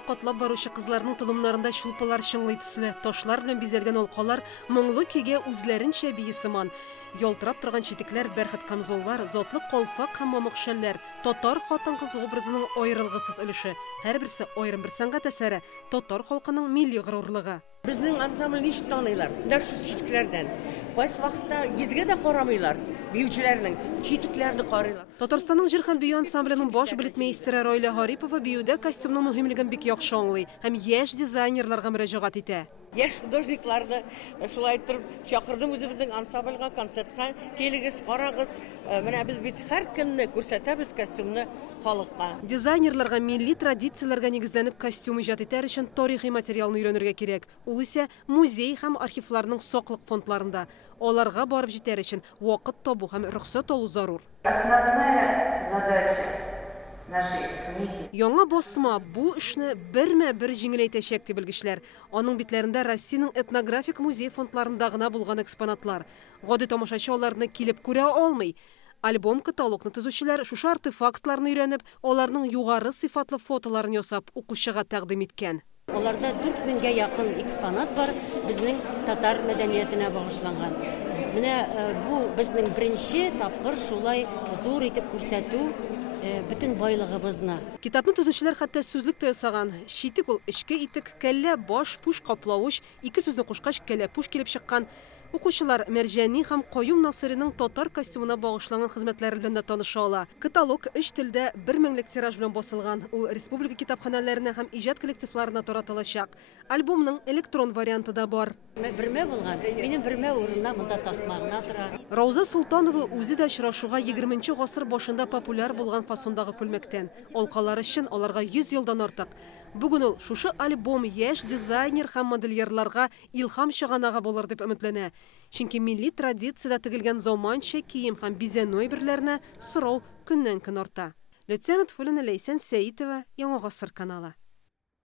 юлга катлап баручы кызларның тулымнарында шулпалар шыңлый төсле, ташлар белән бизәлгән алкалар моңлы көйгә үзләренчә бии сыман. Ялтырап торган читекләр, бәрхәт камзоллар, затлы калфак һәм мамык шәлләр, татар хатын-кыз образының аерылгысыз өлеше. Һәрберсе аерым бер сәнгать әсәре, татар халкының милли горурлыгы. Безнең ансамбль ничек таныйлар? Менә шу читекләрдән. Кайсы вакытта йөзгә дә карамыйлар. Биючеләрнең читекләрне карыйлар. Татарстанның җыр һәм бию ансамбленең баш билетмейстеры Ройля Харипова биюдә костюмның мөһимлеген бик яхшы аңлый һәм яшь дизайнерларга мөрәҗәгать итә. Яшь художникларны шулай итеп чакырдым үзебезнең ансамбльгә, концертка килегез, карагыз. Менә без бит һәр көнне күрсәтәбез костюмны халыкка. Дизайнерларга милли традицияләргә нигезләнеп костюм иҗат итәр өчен тарихи материалны өйрәнергә кирәк. Ул исә музей һәм архивларның саклык фондларында. Аларга барып җитәр өчен вакыт табу һәм рөхсәт алу зарур. Основная задача нашей книги. Яңа басма бу эшне бермә-бер җиңеләйтәчәк дип белгечләр. Аның битләрендә Россиянең этнографик музей фондларында гына булган экспонатлар. Гади тамашачы аларны килеп күрә алмый. Альбом каталогны төзүчеләр шушы артефактларны өйрәнеп, аларның югары сыйфатлы фотоларын ясап, укучыга тәкъдим иткән. Аларда 4000-гә якын экспонат бар, безнең татар мәдәниятенә багышланган. Менә бу безнең беренче тапкыр шулай зур итеп күрсәтү бүтән байлыгыбызны. Китапны төзүчеләр хәтта сүзлек тә ясаган. Читек ул эчке итек, кәллә, баш, пуш, каплавыч, ике сүзне кушкач кәллә пуш килеп чыккан. Укучылар Мәрҗәни һәм Каюм Насыйриның татар костюмына багышланган хезмәтләре белән дә таныша ала. Каталог өч телдә 1000-лек тираж белән басылган. Ул республика китапханәләренә һәм иҗат коллективларына таратылачак. Альбомның электрон варианты да бар. Бермә булган. Минем бермә урынына монда тасма гына тора. Рауза Султанова үзе дә очрашуга 20нче гасыр башында популяр булган фасондагы күлмәктән. Алкалар өчен аларга 100 елдан артык. Бүген ул шушы альбом яшь дизайнер һәм модельерларга илһам чыганага булыр дип өметләнә. Чөнки милли традициядә тегелгән заманча кием һәм бизәнү әйберләренә сорау көннән-көн арта. Лейтенант Фулина Лейсән Сәитова, Яңа гасыр каналы.